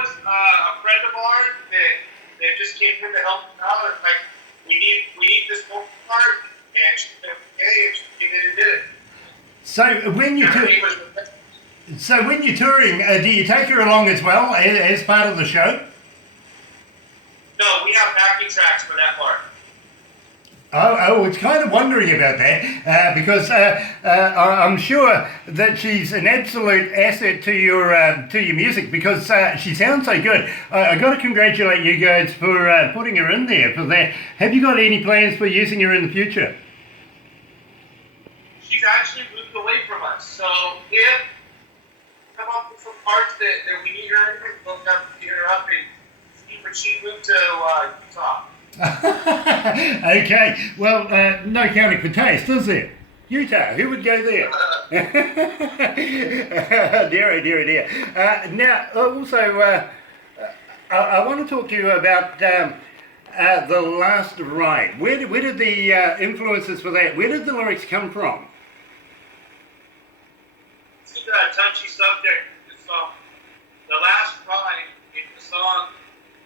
was a friend of ours that just came in to help us out. It's like, we need this vocal part, and she said, okay, and she came in and did it. So when you're touring, do you take her along as well as part of the show? No, we have backing tracks for that part. I was kind of wondering about that because I'm sure that she's an absolute asset to your music because she sounds so good. I got to congratulate you guys for putting her in there for that. Have you got any plans for using her in the future? She's actually moved away from us, so if come up with some parts that we need her in, we'll have to get her up and see where she moved to Utah. Okay, well, no counting for taste, is there? Utah, who would go there? Dear. Now, also, I want to talk to you about the last ride. Where did the influences for that, where did the lyrics come from? It's a touchy subject. The last ride in the song,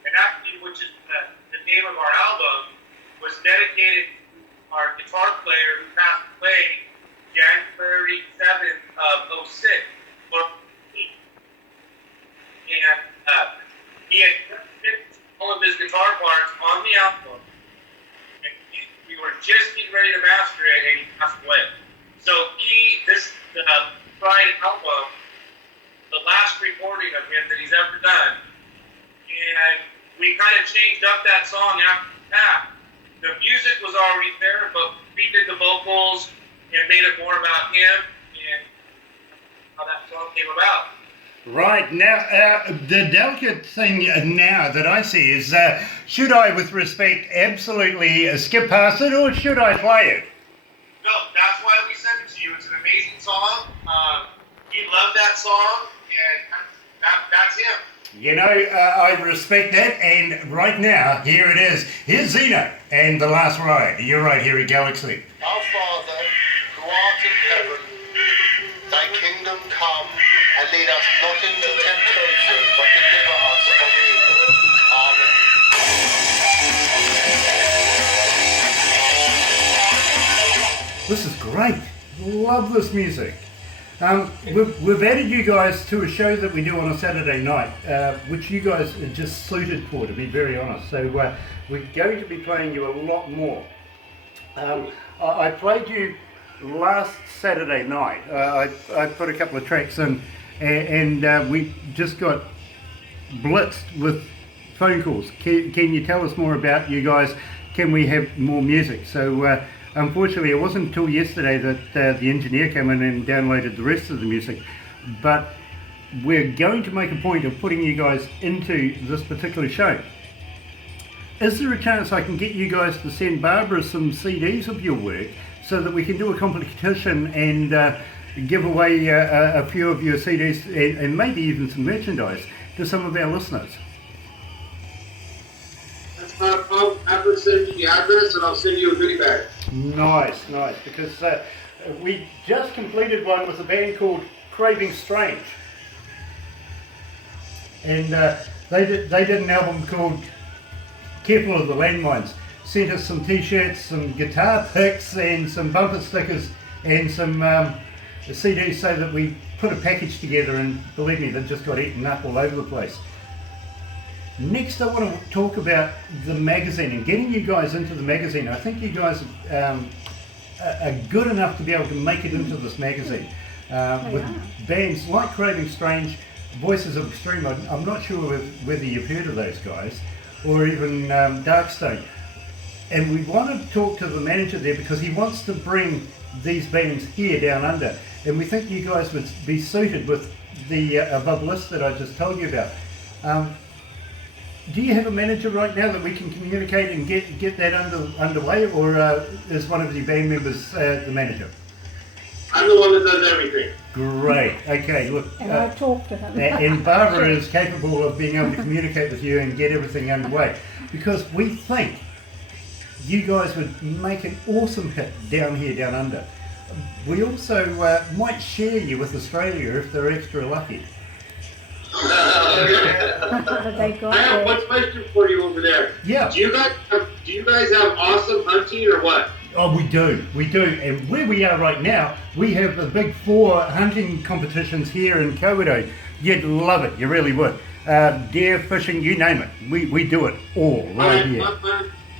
and actually, which is the name of our album, was dedicated to our guitar player who passed away January 7th of 06. And he had finished all of his guitar parts on the album, and we were just getting ready to master it, and he passed away. So the Pride album, the last recording of him that he's ever done, and we kind of changed up that song after that. The music was already there, but we did the vocals and made it more about him and how that song came about. Right, now, the delicate thing now that I see is, should I, with respect, absolutely skip past it, or should I play it? No, that's why we sent it to you. It's an amazing song. He loved that song, and that's him. You know, I respect that, and right now, here it is. Here's Xeno and The Last Ride. You're right here at Galaxy. Our Father, who art in heaven, thy kingdom come, and lead us not into temptation, but deliver us from evil. Amen. This is great. Love this music. We've added you guys to a show that we do on a Saturday night, which you guys are just suited for, to be very honest. So we're going to be playing you a lot more. I played you last Saturday night. I put a couple of tracks in, and we just got blitzed with phone calls. Can you tell us more about you guys? Can we have more music? So unfortunately, it wasn't until yesterday that the engineer came in and downloaded the rest of the music, but we're going to make a point of putting you guys into this particular show. Is there a chance I can get you guys to send Barbara some CDs of your work so that we can do a competition and give away a few of your CDs and maybe even some merchandise to some of our listeners? That's not a problem. Have her send you the address and I'll send you a goodie bag. Nice, because we just completed one with a band called Craving Strange, and they did an album called Careful of the Landmines. Sent us some t-shirts, some guitar picks and some bumper stickers and some CDs so that we put a package together, and believe me, they've just got eaten up all over the place. Next, I want to talk about the magazine and getting you guys into the magazine. I think you guys are good enough to be able to make it into this magazine with bands like Craving Strange, Voices of Extreme. I'm not sure whether you've heard of those guys, or even Darkstone. And we want to talk to the manager there because he wants to bring these bands here down under. And we think you guys would be suited with the above list that I just told you about. Do you have a manager right now that we can communicate and get that underway, or is one of the band members the manager? I'm the one that does everything. Great. Okay, look. And I talked to him. And Barbara is capable of being able to communicate with you and get everything underway, because we think you guys would make an awesome hit down here, down under. We also might share you with Australia if they're extra lucky. They got I have it. one question for you over there. Yeah. Do you guys have awesome hunting or what? Oh, we do. And where we are right now, we have the big 4 hunting competitions here in Kawerau. You'd love it. You really would. Deer, fishing, you name it. We do it all right here.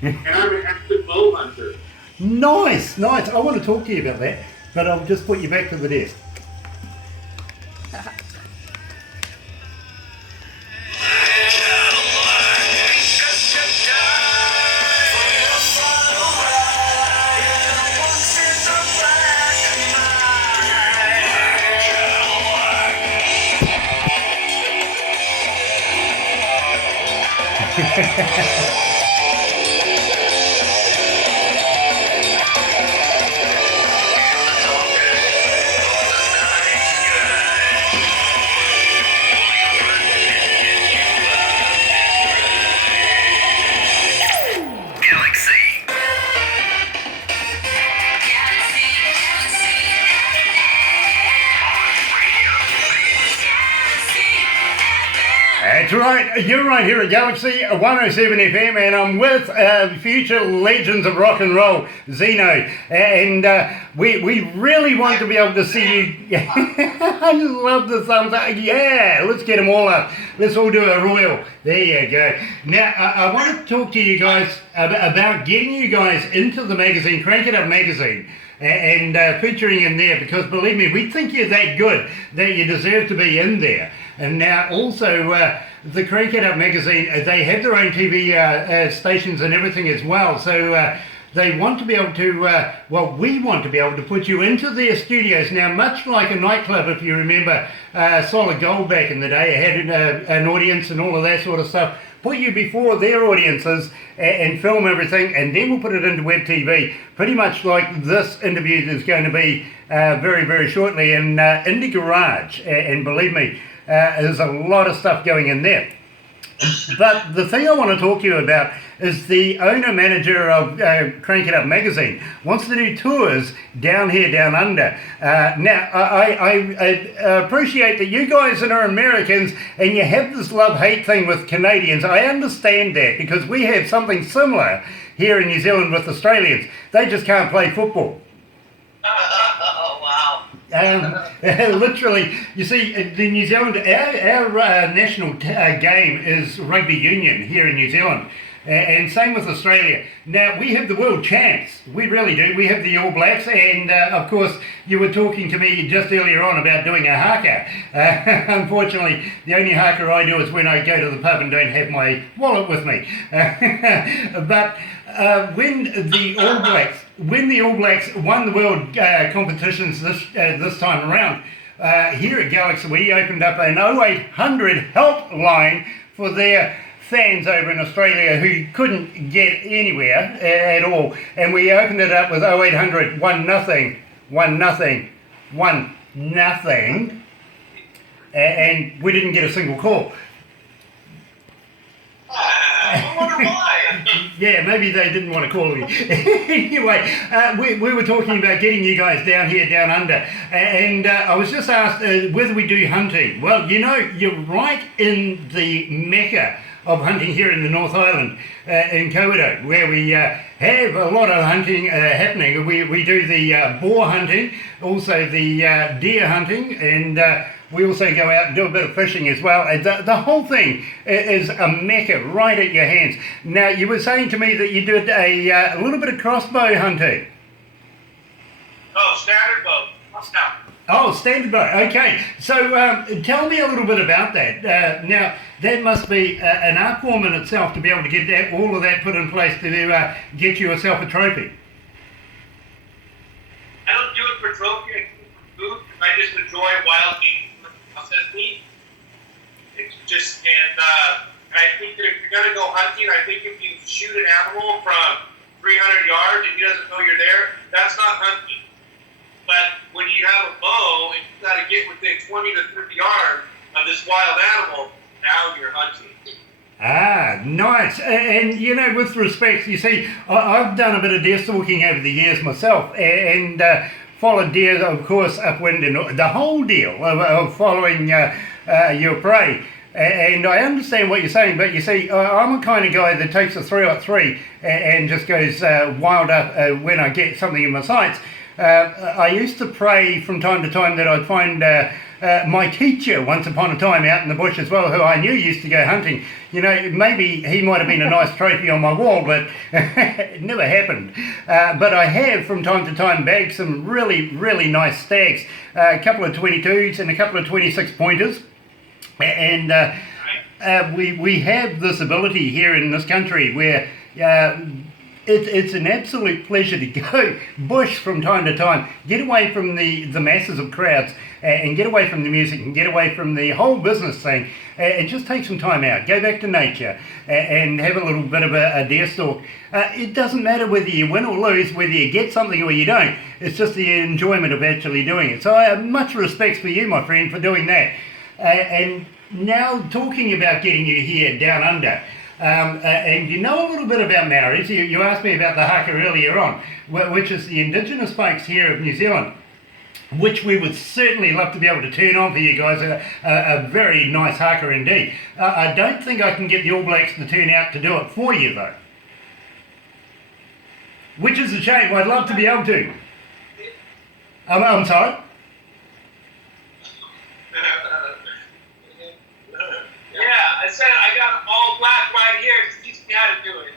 And I'm an active bow hunter. Nice. I want to talk to you about that, but I'll just put you back to the desk. That's right, you're right here at Galaxy 107 FM, and I'm with future legends of rock and roll, XNO, and we really want to be able to see you. I love the thumbs up. Yeah, let's get them all up. Let's all do a royal. There you go. Now, I want to talk to you guys about getting you guys into the magazine, Crank It Up magazine, and featuring in there, because believe me, we think you're that good that you deserve to be in there. And now also the Crank It Up magazine, they have their own TV stations and everything as well, so they want to be able to, we want to be able to put you into their studios. Now, much like a nightclub, if you remember Solid Gold back in the day, it had an audience and all of that sort of stuff. Put you before their audiences and film everything, and then we'll put it into web TV, pretty much like this interview is going to be very, very shortly in Indie Garage. And believe me, there's a lot of stuff going in there. But the thing I want to talk to you about is the owner-manager of Crank It Up magazine wants to do tours down here, down under. Now, I appreciate that you guys are Americans and you have this love-hate thing with Canadians. I understand that because we have something similar here in New Zealand with Australians. They just can't play football. Oh, wow. Literally, you see, the New Zealand, our national game is rugby union here in New Zealand, and same with Australia. Now, we have the world champs, we really do. We have the All Blacks, and of course, you were talking to me just earlier on about doing a haka. Unfortunately, the only haka I do is when I go to the pub and don't have my wallet with me. But when the All Blacks won the world competitions this time around, here at Galaxy, we opened up an 0800 helpline for their fans over in Australia who couldn't get anywhere at all, and we opened it up with 0800 1-0, and we didn't get a single call. I wonder why. Yeah, maybe they didn't want to call me. Anyway, we were talking about getting you guys down here, down under, and I was just asked whether we do hunting. Well, you know, you're right in the mecca of hunting here in the North Island, in Kawerau, where we have a lot of hunting happening. We do the boar hunting, also the deer hunting, and we also go out and do a bit of fishing as well. And the whole thing is a mecca right at your hands. Now, you were saying to me that you did a little bit of crossbow hunting. Oh, standard bow. Now, Oh, standard bow. Okay. So tell me a little bit about that. Now, that must be an art form in itself to be able to get that, all of that put in place to get yourself a trophy. I don't do it for trophy. I do it for food. I just enjoy wild game processed meat. It's just, and I think that if you're going to go hunting, I think if you shoot an animal from 300 yards and he doesn't know you're there, that's not hunting. But when you have a bow and you got to get within 20 to 30 yards of this wild animal, now you're hunting. Ah, nice. And you know, with respect, you see, I've done a bit of deer stalking over the years myself, and followed deer, of course, upwind and the whole deal of following your prey. And I understand what you're saying, but you see, I'm a kind of guy that takes a 3-3 and just goes wild up when I get something in my sights. I used to pray from time to time that I'd find my teacher once upon a time out in the bush as well, who I knew used to go hunting. You know, maybe he might have been a nice trophy on my wall, but it never happened. But I have from time to time bagged some really, really nice stags, a couple of 22s and a couple of 26 pointers. And we have this ability here in this country where it's an absolute pleasure to go bush from time to time, get away from the masses of crowds and get away from the music and get away from the whole business thing and just take some time out, go back to nature and have a little bit of a deer stalk. It doesn't matter whether you win or lose, whether you get something or you don't, it's just the enjoyment of actually doing it. So I have much respect for you, my friend, for doing that. And now talking about getting you here down under, and you know a little bit about Maoris. You asked me about the haka earlier on, which is the indigenous folks here of New Zealand, which we would certainly love to be able to turn on for you guys, a very nice haka indeed. I don't think I can get the All Blacks to turn out to do it for you though, which is a shame. I'd love to be able to. I'm sorry? Yeah, I said I got all black right here to teach me how to do it.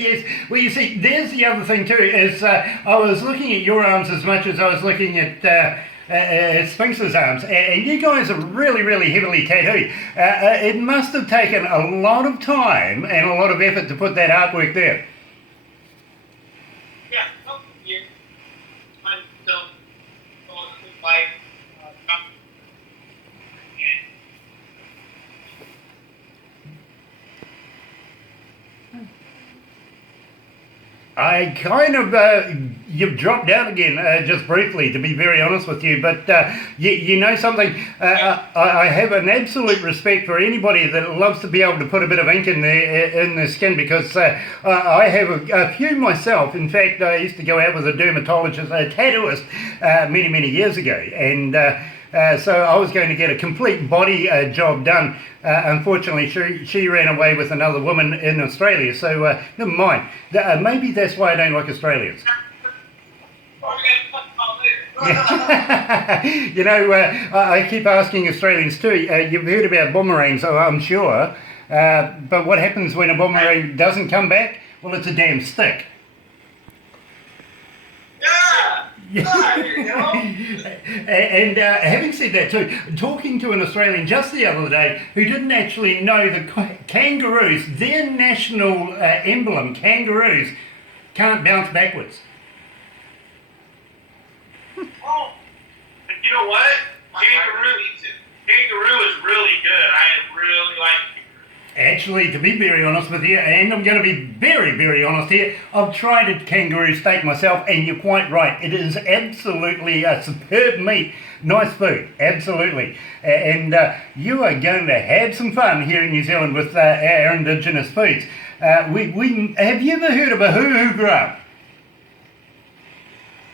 Yes, well you see, there's the other thing too, is I was looking at your arms as much as I was looking at Sphinx's arms, and you guys are really, really heavily tattooed. It must have taken a lot of time and a lot of effort to put that artwork there. Yeah, yeah. Like, I kind of, you've dropped out again, just briefly, to be very honest with you, but you know something, I have an absolute respect for anybody that loves to be able to put a bit of ink in their skin, because I have a few myself. In fact, I used to go out with a dermatologist, a tattooist, many, many years ago, and so I was going to get a complete body job done. Unfortunately, she ran away with another woman in Australia, so never mind. Maybe that's why I don't like Australians. You know, I keep asking Australians too, you've heard about boomerangs, I'm sure, but what happens when a boomerang doesn't come back? Well, it's a damn stick. And having said that too, talking to an Australian just the other day who didn't actually know that kangaroos, their national emblem, kangaroos, can't bounce backwards. Oh, you know what? Kangaroo is really good. I really like it. Actually, to be very honest with you, and I'm going to be very, very honest here, I've tried a kangaroo steak myself, and you're quite right. It is absolutely a superb meat, nice food, absolutely. And you are going to have some fun here in New Zealand with our indigenous foods. Have you ever heard of a hoo-hoo grub?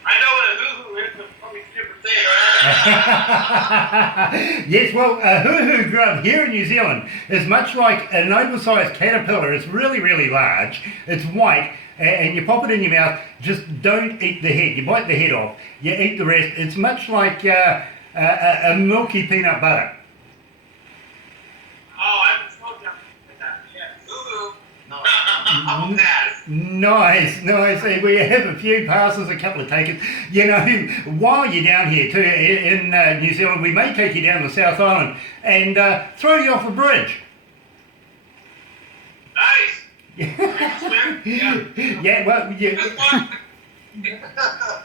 I know what a hoo-hoo is, but probably a different thing. Yes, well, a hoo-hoo grub here in New Zealand is much like an oversized caterpillar. It's really, really large. It's white, and you pop it in your mouth. Just don't eat the head. You bite the head off. You eat the rest. It's much like a milky peanut butter. Oh, I haven't smoked that yet. Hoo-hoo. No. I'm Nice. We have a few passes, a couple of takers. You know, while you're down here too in New Zealand, we may take you down the South Island and throw you off a bridge. Nice. Yeah, well,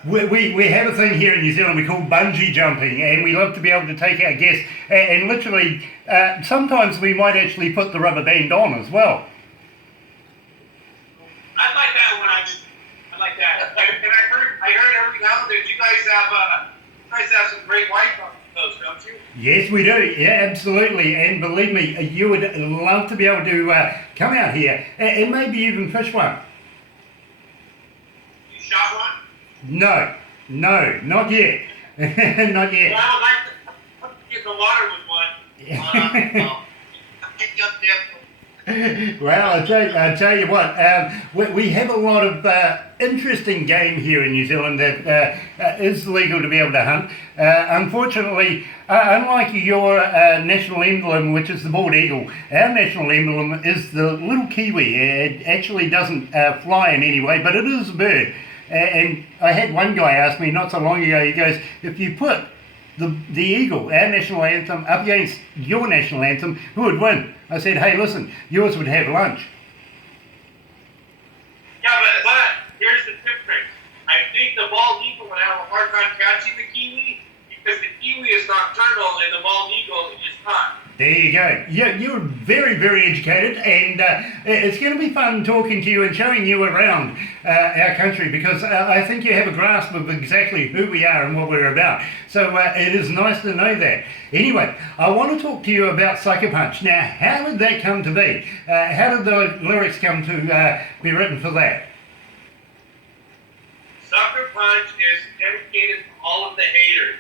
we have a thing here in New Zealand we call bungee jumping, and we love to be able to take our guests and literally sometimes we might actually put the rubber band on as well. I like that one. I like that. And I heard every now and then you guys have some great white on those, don't you? Yes, we do. Yeah, absolutely. And believe me, you would love to be able to come out here and maybe even fish one. You shot one? No, not yet. Not yet. Well, I would like to get in the water with one. Well, I tell you what, we have a lot of interesting game here in New Zealand that is legal to be able to hunt. Unfortunately, unlike your national emblem, which is the bald eagle, our national emblem is the little kiwi. It actually doesn't fly in any way, but it is a bird. And I had one guy ask me not so long ago, he goes, if you put the eagle, our national anthem, up against your national anthem, who would win? I said, hey, listen, yours would have lunch. Yeah, but here's the difference. I think the bald eagle would have a hard time catching the kiwi because the kiwi is nocturnal and the bald eagle is not. There you go. You're very, very educated, and it's going to be fun talking to you and showing you around our country because I think you have a grasp of exactly who we are and what we're about. So it is nice to know that. Anyway, I want to talk to you about Sucker Punch. Now, how did that come to be? How did the lyrics come to be written for that? Sucker Punch is dedicated to all of the haters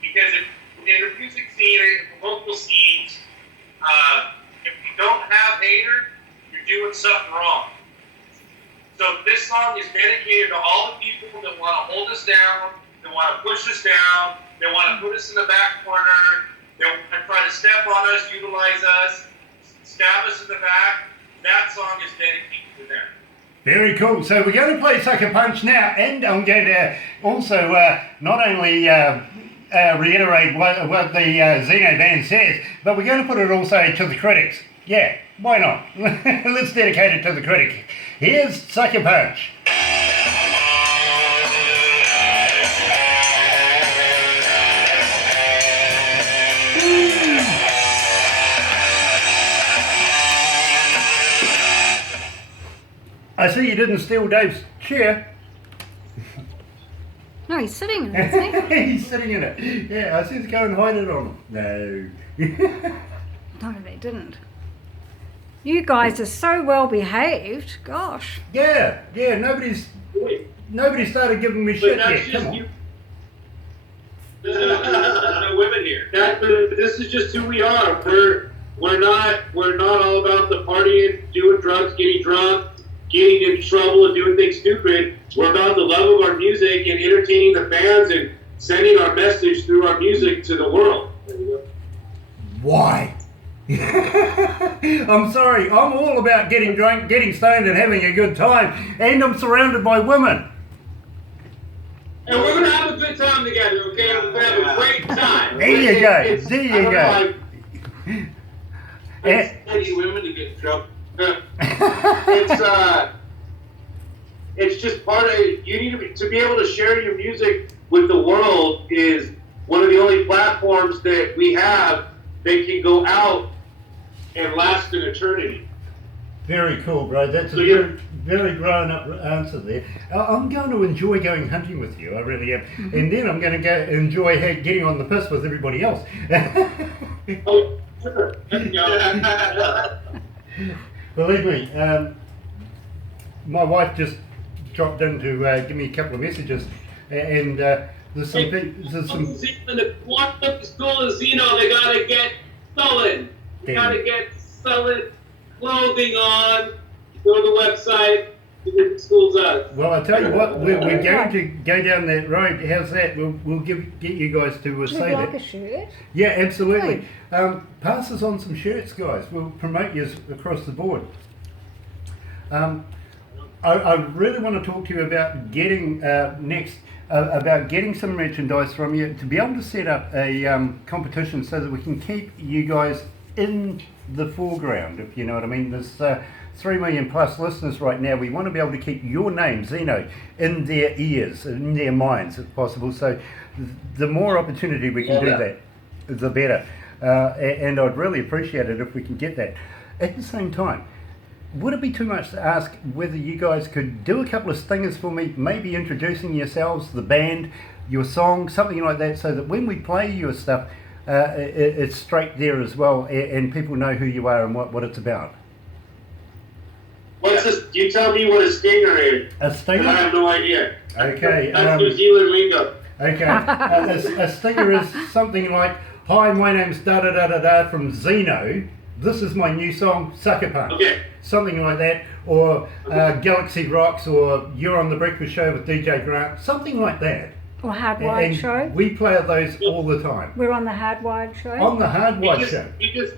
because in the music scene, in the local scenes, if you don't have haters, you're doing something wrong. So this song is dedicated to all the people that want to hold us down, that want to push us down, that want to put us in the back corner, that want to try to step on us, utilize us, stab us in the back. That song is dedicated to them. Very cool. So we're going to play Sucker Punch now, and I'm going to also not only reiterate what the XNO band says, but we're going to put it also to the critics. Yeah, why not? Let's dedicate it to the critic. Here's Sucker Punch. I see you didn't steal Dave's chair. No, he's sitting in it, isn't he? He's sitting in it. Yeah, I said to go and hide it on him. No. No, they didn't. You guys are so well behaved. Gosh. Yeah, nobody started giving me shit that's yet. just Come on. you. There's no women here. This is just who we are. We're not all about the partying, doing drugs, getting drunk, getting in trouble, and doing things stupid. We're about the love of our music and entertaining the fans and sending our message through our music to the world. Why? I'm sorry, I'm all about getting drunk, getting stoned and having a good time, and I'm surrounded by women. And we're going to have a good time together, okay? We're going to have a great time. There you go, there you go. I need women to get drunk. It's just part of it. You need to be able to share your music with the world is one of the only platforms that we have that can go out and last an eternity. Very cool, bro. That's a very grown-up answer there. I'm going to enjoy going hunting with you. I really am. Mm-hmm. And then I'm going to go enjoy getting on the piss with everybody else. Oh, sure. Believe me, my wife just dropped in to give me a couple of messages, and there's some If you want to go to school in XNO, they gotta get sullen. They gotta get solid clothing on. Go to the website. The school's up. Well, I tell you what, we're going to go down that road. How's that? We'll get you guys to say that. Would you like a shirt? Yeah, absolutely. Pass us on some shirts, guys. We'll promote you across the board. I really want to talk to you about getting about getting some merchandise from you to be able to set up a competition so that we can keep you guys in the foreground, if you know what I mean. There's 3 million plus listeners right now. We want to be able to keep your name, XNO, in their ears, in their minds, if possible. So the more opportunity we can do that, the better. And I'd really appreciate it if we can get that. At the same time, would it be too much to ask whether you guys could do a couple of stingers for me, maybe introducing yourselves, the band, your song, something like that, so that when we play your stuff, it's straight there as well, and people know who you are and what it's about? What's this? You tell me what a stinger is. A stinger? I have no idea. Okay. That's New Zealand lingo. Okay. A stinger is something like, hi, my name's da-da-da-da-da from XNO. This is my new song, Sucker Punch. Okay. Something like that. Or Galaxy Rocks, or You're on the Breakfast Show with DJ Grant. Something like that. Or Hardwired And Show. we play those all the time. We're on the Hardwired Show. On the Hardwired Show. We just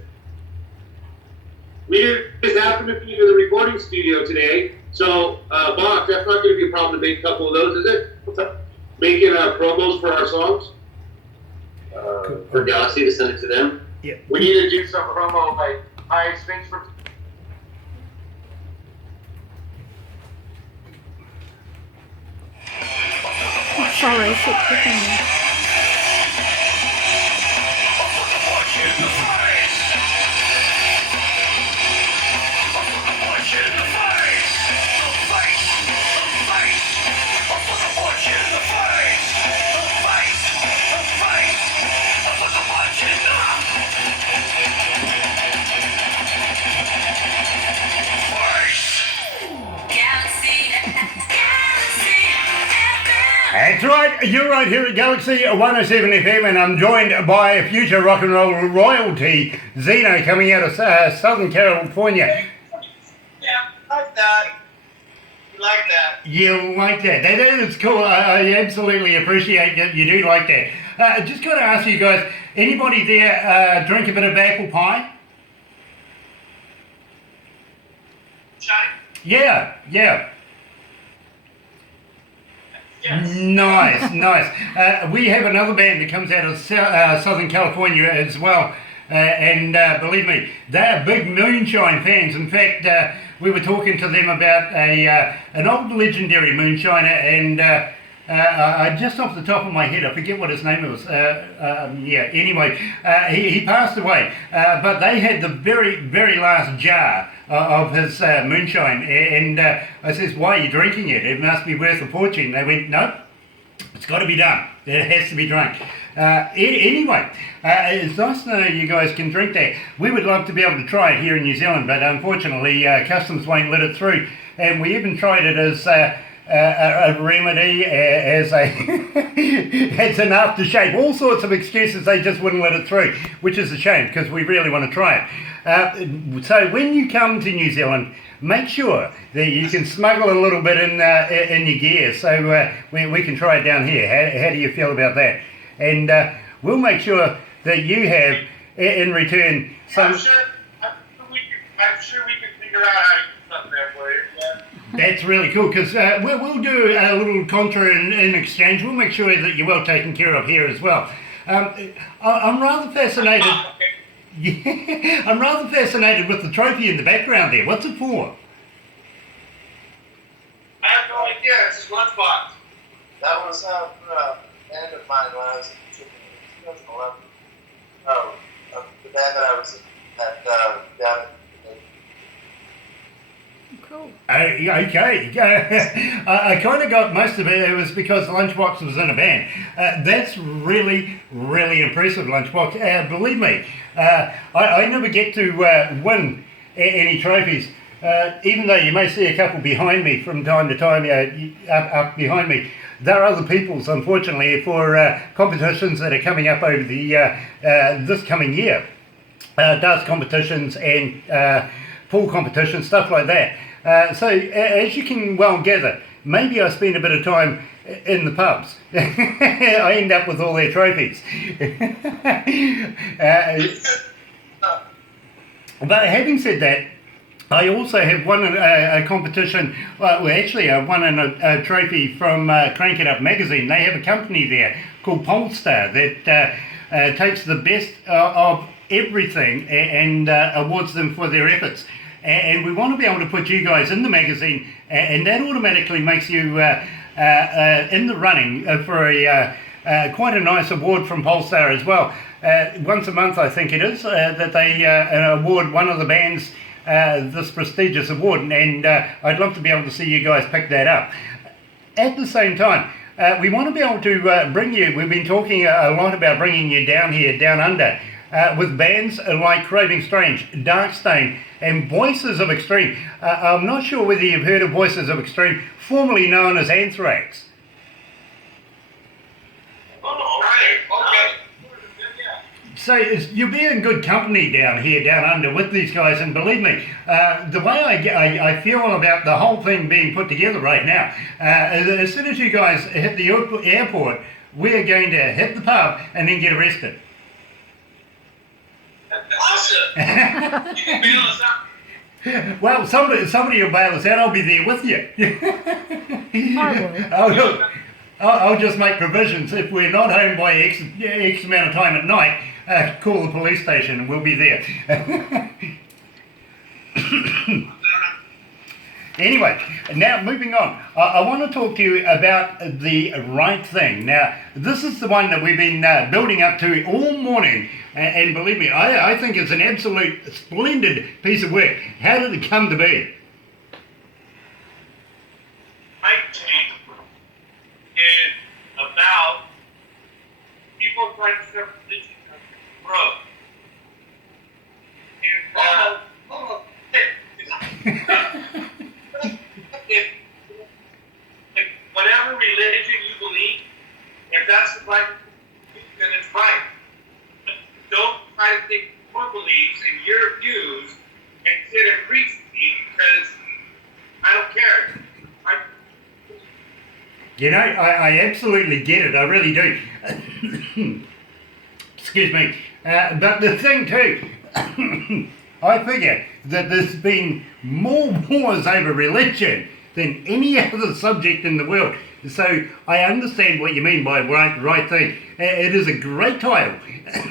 happened to be in the recording studio today. So, Bach, that's not going to be a problem to make a couple of those, is it? What's up? Making promos for our songs? For Galaxy to send it to them? Yeah. We need to do some promo, like, hi, thanks for. Sorry, keep clicking me. That's right, you're right here at Galaxy 107 FM, and I'm joined by future rock and roll royalty, XNO, coming out of Southern California. Yeah, like that. You like that? You like that? That is cool. I absolutely appreciate that you do like that. Just got to ask you guys, anybody there drink a bit of apple pie? Shine? Yeah. Yes. Nice. We have another band that comes out of Southern California as well, and believe me, they're big moonshine fans. In fact, we were talking to them about an old legendary moonshiner, and I just off the top of my head, I forget what his name was. Anyway, he passed away, but they had the very last jar of his moonshine, and I says, why are you drinking it? It must be worth a fortune. They went, nope, it's got to be done. It has to be drunk. Anyway, it's nice to know you guys can drink that. We would love to be able to try it here in New Zealand, but unfortunately customs won't let it through, and we even tried it as a remedy, as a as an aftershave, all sorts of excuses. They just wouldn't let it through, which is a shame because we really want to try it. So when you come to New Zealand, make sure that you can smuggle a little bit in your gear, so we can try it down here. How do you feel about that? And we'll make sure that you have in return some. I'm sure we can figure out how to do something there for you. Yeah. That's really cool, because we'll do a little contra in exchange. We'll make sure that you're well taken care of here as well. I'm rather fascinated. Yeah, I'm rather fascinated with the trophy in the background there. What's it for? I have no idea. It's his lunchbox. That was a band of mine when I was in 2011. Oh, the band that I was in down Cool. Okay. I kind of got most of it. It was because Lunchbox was in a band. That's really impressive, Lunchbox. Believe me, I never get to win any trophies. Even though you may see a couple behind me from time to time, up behind me. There are other people's, unfortunately, for competitions that are coming up over the this coming year. Darts competitions and pool competitions, stuff like that. So as you can well gather, maybe I spend a bit of time in the pubs. I end up with all their trophies. But having said that, I also have won a competition. Well, actually, I won a trophy from Crank It Up magazine. They have a company there called Polestar that takes the best of everything and awards them for their efforts. And we want to be able to put you guys in the magazine, and that automatically makes you in the running for quite a nice award from Polestar as well. Once a month, I think it is, that they award one of the bands this prestigious award, and I'd love to be able to see you guys pick that up. At the same time, we want to be able to bring you, we've been talking a lot about bringing you down here, down under, with bands like Craving Strange, Darkstain, and Voices of Extreme. I'm not sure whether you've heard of Voices of Extreme, formerly known as Anthrax. Oh, right. Okay. Yeah. So you'll be in good company down here, down under with these guys, and believe me, the way I feel about the whole thing being put together right now, as soon as you guys hit the airport, we're going to hit the pub and then get arrested. Awesome. You can bail us out. Well, somebody will bail us out. I'll be there with you. I will. I'll just make provisions. If we're not home by X amount of time at night, call the police station and we'll be there. Anyway, now moving on. I want to talk to you about the right thing. Now, this is the one that we've been building up to all morning. And believe me, I think it's an absolute splendid piece of work. How did it come to be? Is about people trying to serve religion as growth. If whatever religion you believe, if that's the right, then it's right. Don't try to take your beliefs and your views and sit and preach to me because I don't care. You know, I absolutely get it. I really do. Excuse me. But the thing too, I figure that there's been more wars over religion than any other subject in the world. So I understand what you mean by right thing. It is a great title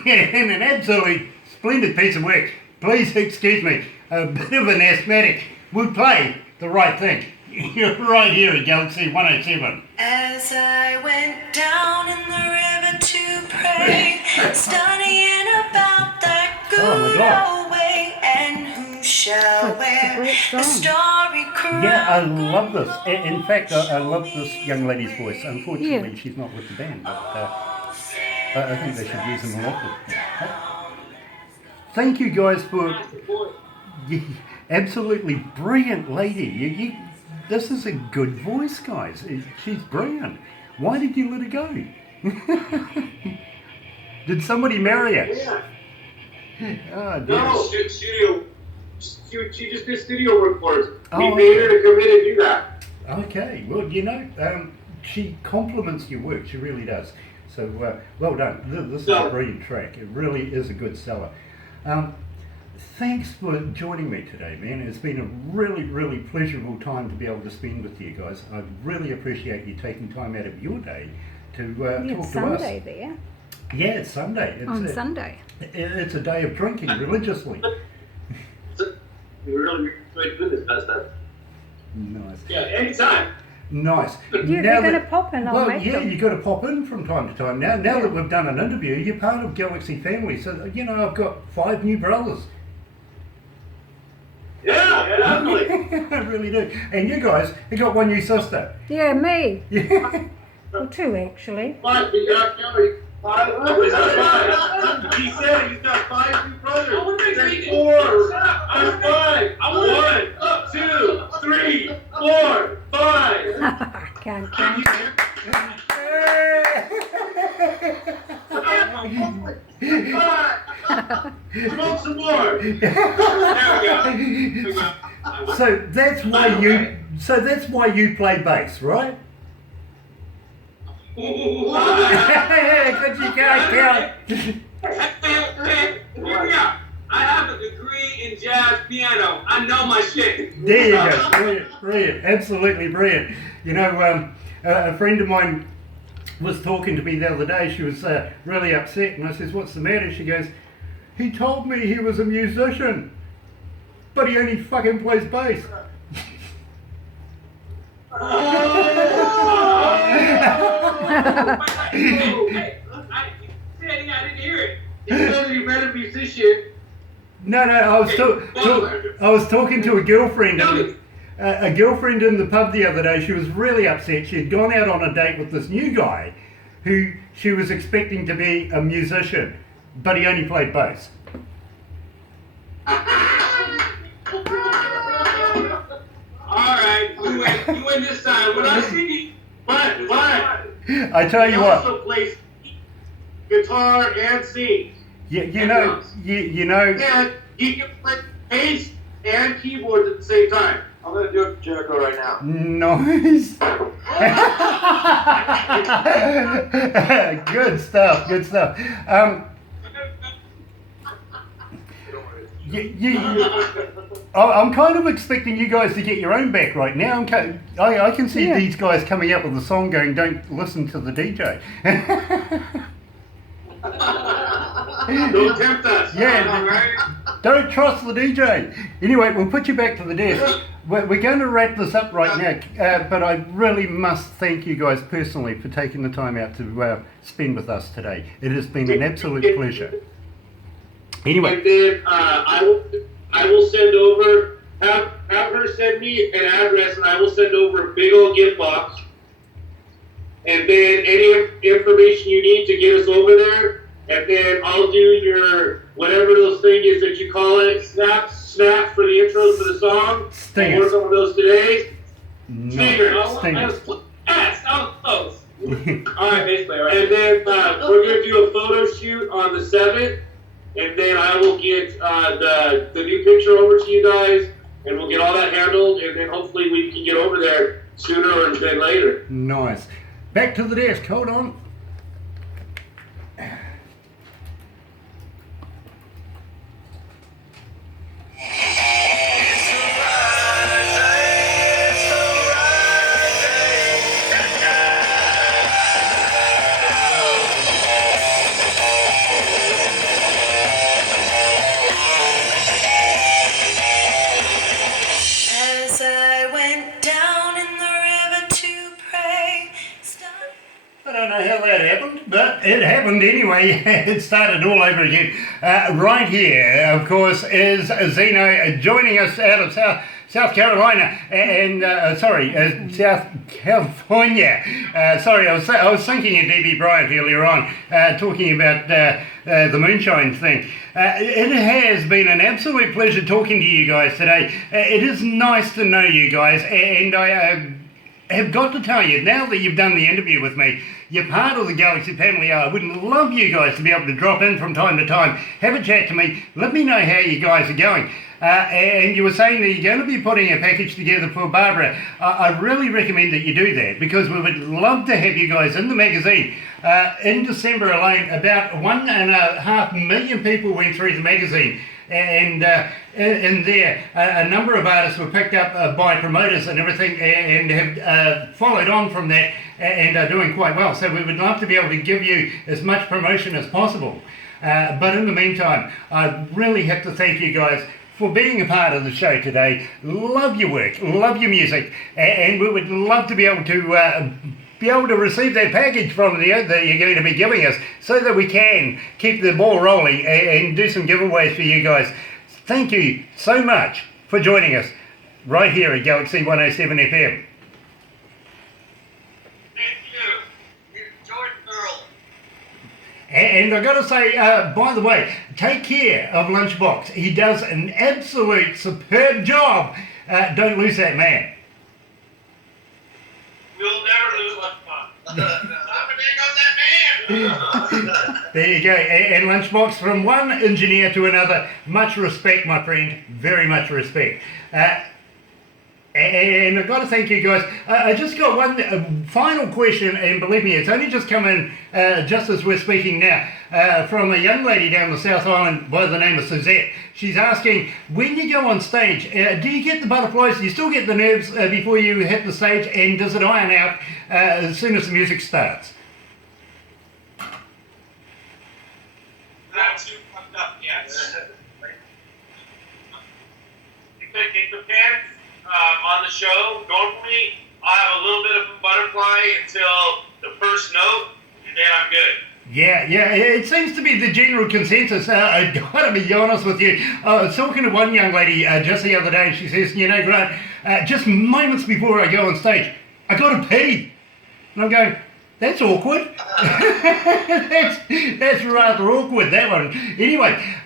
and an absolute splendid piece of work. Please excuse me, a bit of an asthmatic would play the right thing. You're right here at Galaxy 107. As I went down in the river to pray, studying about that good old way, and who shall wear the starry crown. Yeah, I love this. In fact, I love this young lady's voice. Unfortunately, she's not with the band, but I think they should use them more often. Thank you guys for... Absolutely brilliant lady. This is a good voice, guys. She's brilliant. Why did you let her go? Did somebody marry her? Yeah. Oh, dear. No, she just did studio work for us. We Oh, made her to come in and do that. Okay, well, you know, she compliments your work. She really does. So, well done. This is a brilliant track. It really is a good seller. Thanks for joining me today, man. It's been a really, really pleasurable time to be able to spend with you guys. I really appreciate you taking time out of your day to talk to us. It's Sunday there. Yeah, it's Sunday. On Sunday. It's a day of drinking religiously. We really enjoyed doing this past time. Nice. Yeah, anytime. Nice. You're going to pop in, I'll make them. You got to pop in from time to time. Now that we've done an interview, you're part of Galaxy family. So, you know, I've got 5 new brothers. Yeah, definitely. I really do. And you guys, you got 1 new sister. Yeah, me. Yeah. Well, 2 actually. But we got Kelly. 5. He said he's got 5 new brothers. Oh, we're There's drinking. 4. I'm 5. 1, 2, 3, 4, 5. Can't count. Smoke some more. So that's why you play bass, right? Because you can't count. I have a degree in jazz piano. I know my shit. There you go. Brilliant. Absolutely brilliant. You know, a friend of mine was talking to me the other day. She was really upset, and I says, "What's the matter?" She goes, "He told me he was a musician, but he only fucking plays bass." Hey, I didn't hear it. He said he met a musician. No, I was talking to a girlfriend. A girlfriend in the pub the other day. She was really upset. She had gone out on a date with this new guy who she was expecting to be a musician, but he only played bass. Alright, you win this time. What I see? But I tell he you what. also plays guitar and sings. you know, you know. And he can play bass and keyboards at the same time. I'm gonna do it for Jericho right now. Nice. Good stuff. Good stuff. I'm kind of expecting you guys to get your own back right now. I can see these guys coming up with a song going, "Don't listen to the DJ." Don't tempt us. Yeah, don't trust the DJ. Anyway, we'll put you back to the desk. We're going to wrap this up right now, but I really must thank you guys personally for taking the time out to spend with us today. It has been an absolute pleasure. Anyway. And then I will send over, have her send me an address, and I will send over a big old gift box. And then any information you need to get us over there, and then I'll do your, whatever those thing is that you call it, snaps for the intros for the song. Stingers. I'll work on those today. No, Stingers. That was close. Alright, basically, alright. And then we're going to do a photo shoot on the 7th. And then I will get the new picture over to you guys, and we'll get all that handled, and then hopefully we can get over there sooner than later. Nice. Back to the desk. Hold on. As I went down in the river to pray, I don't know how that happened, but it happened anyway. It started all over again. Right here, of course, is Zeno joining us out of South Carolina, and South California. Sorry, I was thinking of D.B. Bryant earlier on, talking about the moonshine thing. It has been an absolute pleasure talking to you guys today. It is nice to know you guys, and I have got to tell you, now that you've done the interview with me, you're part of the Galaxy family. I would love you guys to be able to drop in from time to time, have a chat to me, let me know how you guys are going. And you were saying that you're going to be putting a package together for Barbara. I really recommend that you do that, because we would love to have you guys in the magazine. In December alone, about 1.5 million people went through the magazine. And in there, a number of artists were picked up by promoters and everything, and have followed on from that and are doing quite well. So we would love to be able to give you as much promotion as possible. But in the meantime, I really have to thank you guys for being a part of the show today. Love your work, love your music, and we would love to be able to receive that package from you that you're going to be giving us, so that we can keep the ball rolling and do some giveaways for you guys. Thank you so much for joining us right here at Galaxy 107 FM. Thank you. You're Jordan Earl. And I've got to say, by the way, take care of Lunchbox. He does an absolute superb job. Don't lose that man. We'll never lose much fun. There you go. And Lunchbox, from one engineer to another, much respect, my friend. Very much respect. And I've got to thank you guys. I just got one final question, and believe me, it's only just come in just as we're speaking now, from a young lady down the South Island by the name of Suzette. She's asking, when you go on stage, do you get the butterflies? Do you still get the nerves before you hit the stage? And does it iron out as soon as the music starts? Not too fucked up yet. It depends on the show. Normally, I have a little bit of a butterfly until the first note, and then I'm good. Yeah, it seems to be the general consensus. I gotta be honest with you. I was talking to one young lady just the other day, and she says, you know, Grant, just moments before I go on stage, I gotta pee. And I'm going, That's awkward. that's rather awkward, that one. Anyway,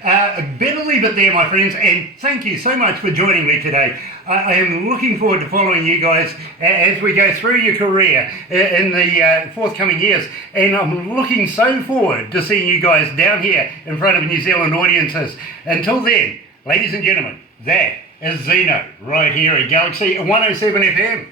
better leave it there, my friends, and thank you so much for joining me today. I am looking forward to following you guys as we go through your career in the forthcoming years, and I'm looking so forward to seeing you guys down here in front of New Zealand audiences. Until then, ladies and gentlemen, that is Xeno right here at Galaxy 107 FM.